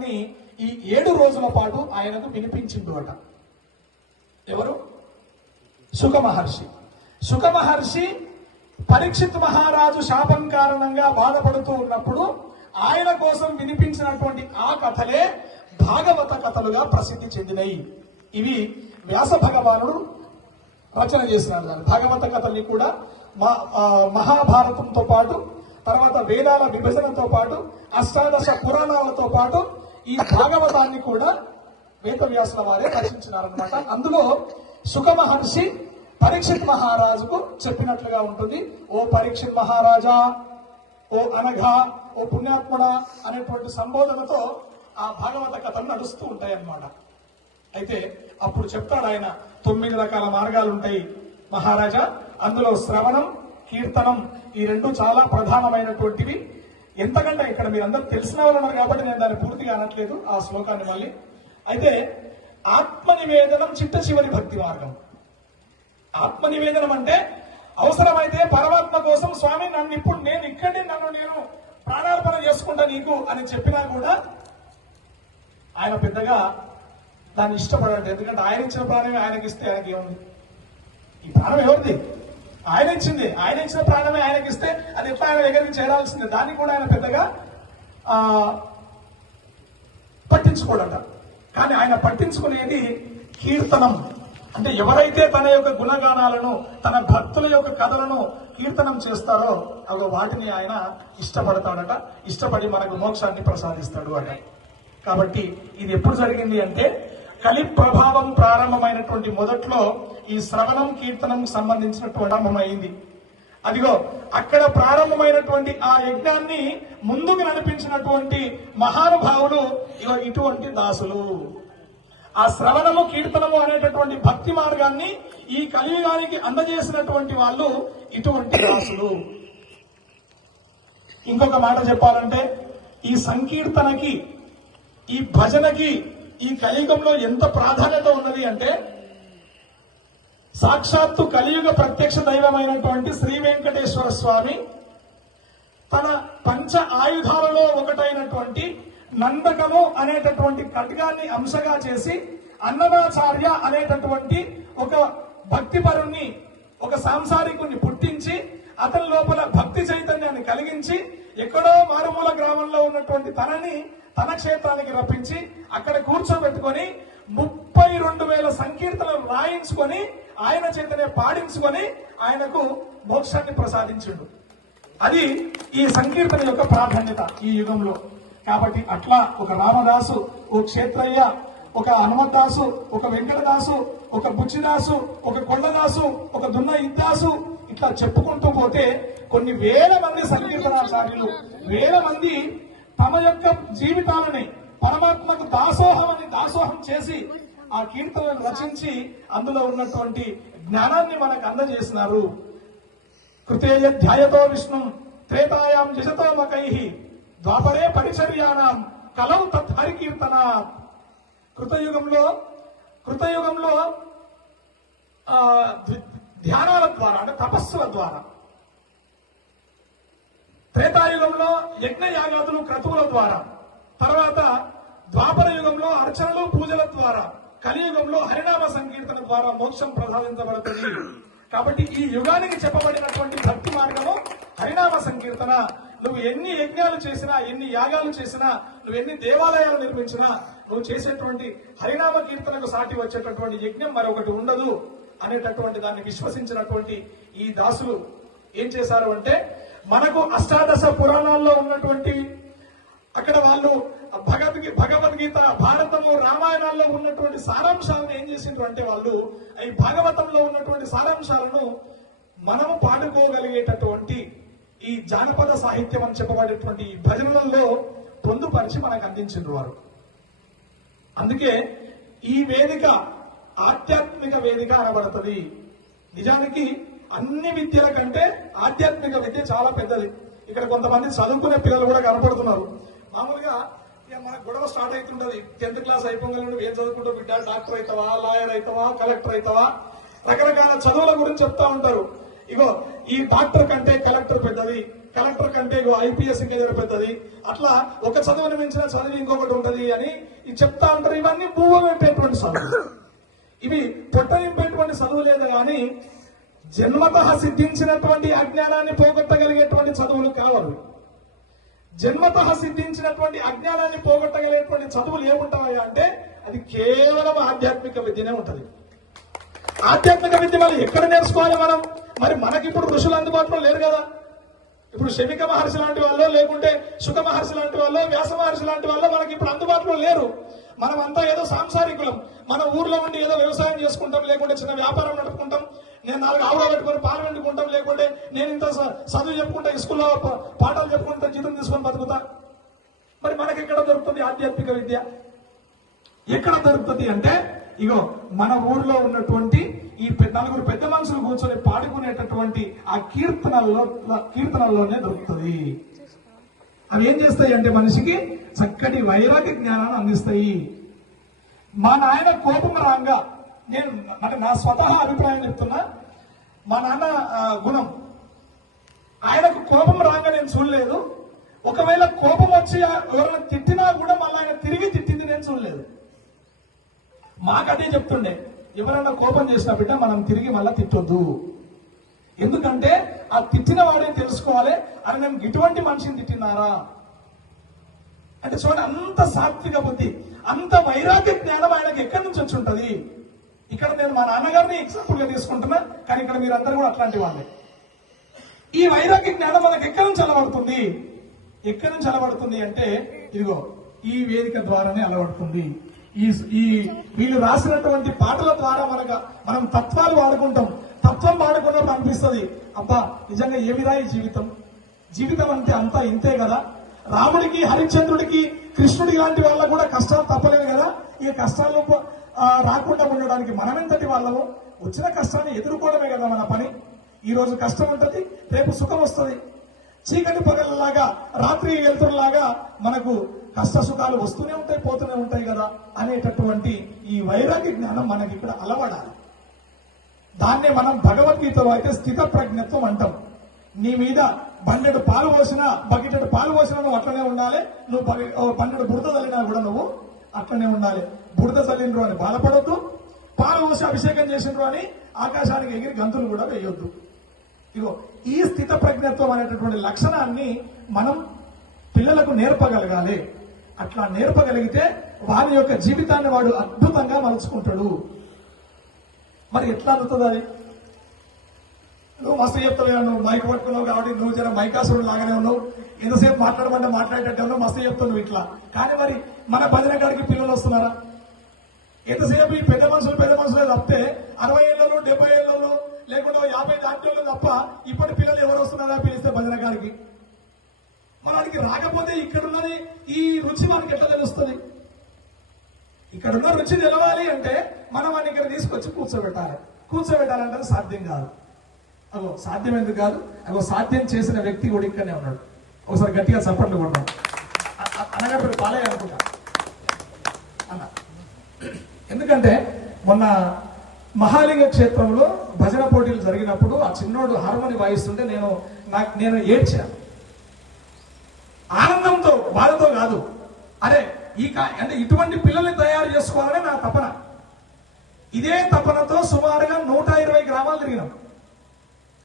భాగవతాన్ని ఈ 7 రోజుల పాటు ఆయనకు వినిపించిండు అట. ఎవరు? శుక మహర్షి. శుక మహర్షి పరీక్షిత్ మహారాజు శాపం కారణంగా బాధపడుతూ ఉన్నప్పుడు ఆయన కోసం వినిపించినటువంటి ఆ కథలే భాగవత కథలుగా ప్రసిద్ధి చెందినవి. ఇవి వ్యాస భగవానుడు రచన చేసినారు. భాగవత కథల్ని కూడా మహాభారతంతో పాటు, తర్వాత వేదాల విభజనతో పాటు, అష్టాదశ పురాణాలతో పాటు ఈ భాగవతాన్ని కూడా వేదవ్యాసుల వారే రచించినారనమాట. అందులో శుక మహర్షి పరీక్షిత్ మహారాజుకు చెప్పినట్లుగా ఉంటుంది. ఓ పరీక్షిత్ మహారాజా, ఓ అనఘా, ఓ పుణ్యాత్ముడ అనేటువంటి సంబోధనతో ఆ భాగవత కథలు నడుస్తూ ఉంటాయి అన్నమాట. అయితే అప్పుడు చెప్తాడు ఆయన, 9 రకాల మార్గాలు ఉంటాయి మహారాజా. అందులో శ్రవణం, కీర్తనం ఈ 2 చాలా ప్రధానమైనటువంటివి. ఎంతకంటే ఇక్కడ మీరందరూ తెలిసిన వాళ్ళు ఉన్నారు కాబట్టి నేను దాన్ని పూర్తిగా అనట్లేదు ఆ శ్లోకాన్ని మళ్ళీ. అయితే ఆత్మ నివేదనం చిట్ట చివరి భక్తి మార్గం. ఆత్మ నివేదనం అంటే అవసరమైతే పరమాత్మ కోసం స్వామి నన్ను ఇప్పుడు నేను ప్రాణార్పణ చేసుకుంటా నీకు అని చెప్పినా కూడా ఆయన పెద్దగా దాన్ని ఇష్టపడాడు. ఎందుకంటే ఆయన ఇచ్చిన ప్రాణమే ఆయనకి ఇస్తే ఆయనకి ఏముంది? ఈ ప్రాణం ఎవరిది? ఆయన ఇచ్చింది. ఆయన ఇచ్చిన ప్రాణమే ఆయనకి ఇస్తే అది ఎట్లా ఆయన దగ్గరికి చేరాల్సిందే. దాన్ని కూడా ఆయన పెద్దగా పట్టించుకోడట. కానీ ఆయన పట్టించుకునేది కీర్తనం. అంటే ఎవరైతే తన యొక్క గుణగానాలను, తన భక్తుల యొక్క కథలను కీర్తనం చేస్తారో అవి వాటిని ఆయన ఇష్టపడతాడట. ఇష్టపడి మనకు మోక్షాన్ని ప్రసాదిస్తాడు అట. కాబట్టి ఇది ఎప్పుడు జరిగింది అంటే కలి ప్రభావం ప్రారంభమైనటువంటి మొదట్లో ఈ శ్రవణం కీర్తనం సంబంధించినటువంటి ప్రారంభమైంది. అదిగో అక్కడ ప్రారంభమైనటువంటి ఆ యజ్ఞాన్ని ముందుకు నడిపించినటువంటి మహానుభావులు ఇటువంటి దాసులు. ఆ శ్రవణము కీర్తనము అనేటటువంటి భక్తి మార్గాన్ని ఈ కలియుగానికి అందజేసినటువంటి వాళ్ళు ఇటువంటి దాసులు. ఇంకొక మాట చెప్పాలంటే ఈ సంకీర్తనకి, ఈ భజనకి ఈ కలియుగంలో ఎంత ప్రాధాన్యత ఉన్నది అంటే సాక్షాత్తు కలియుగ ప్రత్యక్ష దైవమైనటువంటి శ్రీ వెంకటేశ్వర స్వామి తన పంచ ఆయుధాలలో ఒకటైనటువంటి నందకము అనేటటువంటి ఖడ్గాన్ని అంశగా చేసి అన్నమాచార్య అనేటటువంటి ఒక భక్తిపరుణ్ణి, ఒక సాంసారికుణ్ణి పుట్టించి అతని లోపల భక్తి చైతన్యాన్ని కలిగించి ఎక్కడో మారుమూల గ్రామంలో ఉన్నటువంటి తన క్షేత్రానికి రప్పించి అక్కడ కూర్చోబెట్టుకొని 32,000 సంకీర్తనలు రాయించుకొని ఆయన చేతనే పాడించుకొని ఆయనకు మోక్షాన్ని ప్రసాదించిండు. అది ఈ సంకీర్తన యొక్క ప్రాధాన్యత ఈ యుగంలో. కాబట్టి అట్లా ఒక రామదాసు, ఒక క్షేత్రయ్య, ఒక హనుమద్దాసు, ఒక వెంకటదాసు, ఒక బుచ్చిదాసు, ఒక కొండదాసు, ఒక దున్న ఇద్దాసు, ఇట్లా చెప్పుకుంటూ పోతే కొన్ని వేల మంది సంకీర్తనాచార్యులు, వేల మంది తమ యొక్క జీవితాలని పరమాత్మకు దాసోహం చేసి ఆ కీర్తనను రచించి అందులో ఉన్నటువంటి జ్ఞానాన్ని మనకు అందజేసినారు. కృతేయ ధ్యాయతో విష్ణు త్రేతాయాం జజతో మకైహి ద్వాపరే పరిచర్యానాం కలౌ తత్ హరికీర్తన. కృతయుగంలో ధ్యానాల ద్వారా, అంటే తపస్సుల ద్వారా, త్రేతాయుగంలో యజ్ఞ యాగాదులు క్రతువుల ద్వారా, తర్వాత ద్వాపర యుగంలో అర్చనలు పూజల ద్వారా, కలియుగంలో హరినామ సంకీర్తన ద్వారా మోక్షం ప్రసాదించబడుతుంది. కాబట్టి ఈ యుగానికి చెప్పబడినటువంటి భక్తి మార్గము హరినామ సంకీర్తన. నువ్వు ఎన్ని యజ్ఞాలు చేసినా, ఎన్ని యాగాలు చేసినా, నువ్వు ఎన్ని దేవాలయాలు నిర్మించినా, నువ్వు చేసేటువంటి హరినామ కీర్తనకు సాటి వచ్చేటటువంటి యజ్ఞం మరొకటి ఉండదు అనేటటువంటి దాన్ని విశ్వసించినటువంటి ఈ దాసులు ఏం చేశారు అంటే మనకు అష్టాదశ పురాణాల్లో ఉన్నటువంటి అక్కడ వాళ్ళు భగవద్గీత, భారతము, రామాయణాల్లో ఉన్నటువంటి సారాంశాలను ఏం చేసిండ్రు అంటే వాళ్ళు ఈ భాగవతంలో ఉన్నటువంటి సారాంశాలను మనము పాడుకోగలిగేటటువంటి ఈ జానపద సాహిత్యం అని చెప్పబడేటువంటి ఈ భజనలలో పొందుపరిచి మనకు అందించిండ్రు వారు. అందుకే ఈ వేదిక ఆధ్యాత్మిక వేదిక అనబడుతుంది. నిజానికి అన్ని విద్యల కంటే ఆధ్యాత్మిక విద్య చాలా పెద్దది. ఇక్కడ కొంతమంది చదువుకునే పిల్లలు కూడా కనపడుతున్నారు. మామూలుగా మన గొడవ స్టార్ట్ అవుతుంటది. 10th క్లాస్ అయిపోగానే నువ్వు ఏం చదువుకుంటావు బిడ్డ, డాక్టర్ అవుతావా, లాయర్ అవుతావా, కలెక్టర్ అవుతావా, రకరకాల చదువుల గురించి చెప్తా ఉంటారు. ఇగో ఈ డాక్టర్ కంటే కలెక్టర్ పెద్దది, కలెక్టర్ కంటే ఐపీఎస్ ఇంకా పెద్దది, అట్లా ఒక చదువుని మించిన చదువు ఇంకొకటి ఉంటది అని చెప్తా ఉంటారు. ఇవన్నీ పువ్వు నింపేటువంటి చదువు, ఇవి పొట్ట నింపేటువంటి చదువు లేదు కానీ జన్మతః సిద్ధించినటువంటి అజ్ఞానాన్ని పోగొట్టగలిగేటువంటి చదువులు కావాలి. జన్మతః సిద్ధించినటువంటి అజ్ఞానాన్ని పోగొట్టగలిగేటువంటి చదువులు ఏముంటాయా అంటే అది కేవలం ఆధ్యాత్మిక విద్యనే ఉంటది. ఆధ్యాత్మిక విద్య మనం ఎక్కడ నేర్చుకోవాలి మనం? మరి మనకి ఇప్పుడు ఋషులు అందుబాటులో లేరు కదా. ఇప్పుడు శమిక మహర్షి లాంటి వాళ్ళు, లేకుంటే సుఖ మహర్షి లాంటి వాళ్ళు, వ్యాస మహర్షి లాంటి వాళ్ళు మనకి ఇప్పుడు అందుబాటులో లేరు. మనం అంతా ఏదో సాంసారికులం. మన ఊర్లో ఉండి ఏదో వ్యవసాయం చేసుకుంటాం, లేకుంటే చిన్న వ్యాపారం నడుపుకుంటాం, నేను 4 ఆవులు పెట్టుకుని పాలు వండుకుంటాం, లేకుంటే నేను ఇంత చదువు చెప్పుకుంటా, స్కూల్లో పాఠాలు చెప్పుకుంటా, జీతం తీసుకొని బతుకుతా. మరి మనకి ఎక్కడ దొరుకుతుంది ఆధ్యాత్మిక విద్య? ఎక్కడ దొరుకుతుంది అంటే ఇగో మన ఊర్లో ఉన్నటువంటి ఈ 4 పెద్ద మనుషులు కూర్చొని పాడుకునేటటువంటి ఆ కీర్తనల్లోనే దొరుకుతుంది. అవి ఏం చేస్తాయి అంటే మనిషికి చక్కటి వైరాగ్య జ్ఞానాన్ని అందిస్తాయి. మా నాయన కోపం రాగా, నేను అంటే నా స్వతహా అభిప్రాయం చెప్తున్నా, మా నాన్న గుణం, ఆయనకు కోపం రాగా నేను చూడలేదు. ఒకవేళ కోపం వచ్చి ఎవరైనా తిట్టినా కూడా మళ్ళీ ఆయన తిరిగి తిట్టింది నేను చూడలేదు. మాకదే చెప్తుండే, ఎవరైనా కోపం చేసిన బిడ్డ మనం తిరిగి మళ్ళా తిట్టొద్దు. ఎందుకంటే ఆ తిట్టిన వాడే తెలుసుకోవాలి అని నేను ఇటువంటి మనిషిని తిట్టినారా అంటే. చూడండి, అంత సాత్విక బుద్ధి, అంత వైరాగ్య జ్ఞానం ఆయనకు ఎక్కడి నుంచి వచ్చి ఉంటది. ఇక్కడ నేను మా నాన్నగారిని ఎగ్జాంపుల్ గా తీసుకుంటున్నా, కానీ ఇక్కడ మీరందరూ కూడా అట్లాంటి వాళ్ళే. ఈ వైరాగ్య జ్ఞానం మనకు ఎక్కడి నుంచి అలవడుతుంది? ఎక్కడి నుంచి అలవడుతుంది అంటే ఇదిగో ఈ వేదిక ద్వారానే అలవడుతుంది. ఈ వీళ్ళు రాసినటువంటి పాటల ద్వారా మనం తత్వాలు వాడుకుంటాం. తత్వం వాడుకున్నప్పుడు అనిపిస్తుంది, అబ్బా నిజంగా ఏమిరా ఈ జీవితం అంటే అంతా ఇంతే కదా. రాముడికి, హరిశ్చంద్రుడికి, కృష్ణుడి లాంటి వాళ్ళకు కూడా కష్టాలు తప్పలేవు కదా. ఈ కష్టాలు రాకుండా ఉండడానికి మనమెంతటి వాళ్ళము? వచ్చిన కష్టాన్ని ఎదుర్కోవడమే కదా మన పని. ఈ రోజు కష్టం ఉంటుంది, రేపు సుఖం వస్తుంది. చీకటి పగలలాగా, రాత్రి వెలుతురులాగా మనకు కష్ట సుఖాలు వస్తూనే ఉంటాయి, పోతూనే ఉంటాయి కదా అనేటటువంటి ఈ వైరాగ్య జ్ఞానం మనకి ఇక్కడ అలవడాలి. దాన్నే మనం భగవద్గీతలో అయితే స్థిత ప్రజ్ఞత్వం అంటాం. నీ మీద బండెడు పాలు పోసినా, బకెటెడు పాలు పోసినా నువ్వు అట్లనే ఉండాలి. నువ్వు 12 బురద చల్లినా కూడా నువ్వు అట్లనే ఉండాలి. బురద చల్లినరు అని బాధపడొద్దు, పాలు పోసి అభిషేకం చేసినరు అని ఆకాశానికి ఎగిరి గంతులు కూడా వేయొద్దు. ఇగో ఈ స్థిత ప్రజ్ఞత్వం అనేటటువంటి లక్షణాన్ని మనం పిల్లలకు నేర్పగలగాలి. అట్లా నేర్పగలిగితే వారి యొక్క జీవితాన్ని వాడు అద్భుతంగా మలుచుకుంటాడు. మరి ఎట్లా అందుతుంది అది? నువ్వు మస్తు చెప్తావు, నువ్వు మైక్ పట్టుకున్నావు కాబట్టి నువ్వు జర మైకాసురుడు లాగానే ఉన్నావు, ఎంతసేపు మాట్లాడమంటే మాట్లాడేటట్టు ఉన్నావు, మస్తు చెప్తావు నువ్వు ఇట్లా. కానీ మరి మన భజన కాడికి పిల్లలు వస్తున్నారా? ఎంతసేపు ఈ పెద్ద మనుషులే తప్పితే 60 ఏళ్ళు 70 ఏళ్ళు లేకుండా 50 దాంట్లో తప్ప ఇప్పటి పిల్లలు ఎవరు వస్తున్నారా పిలిస్తే భజన గారికి? మనకి రాకపోతే ఇక్కడున్నది ఈ రుచి మనకి ఎట్లా తెలుస్తుంది? ఇక్కడున్న రుచి తెలవాలి అంటే మనం వాడిని ఇక్కడ తీసుకొచ్చి కూర్చోబెట్టాలంటే సాధ్యం కాదు. అగో సాధ్యం ఎందుకు కాదు? అగో సాధ్యం చేసిన వ్యక్తి కూడా ఇక్కడనే ఉన్నాడు. ఒకసారి గట్టిగా చప్పట్లు కొడతాం. అనగా బాలయ్య అనుకుంటా అన్న. ఎందుకంటే మొన్న మహాలింగ క్షేత్రంలో భజన పోటీలు జరిగినప్పుడు ఆ చిన్నోడు హార్మోని వాయిస్తుంటే నేను ఏడ్చాను. ఆనందంతో, బాధతో కాదు. అరే అంటే ఇటువంటి పిల్లల్ని తయారు చేసుకోవాలనే నా తపన. ఇదే తపనతో సుమారుగా 120 గ్రామాలు తిరిగినాం.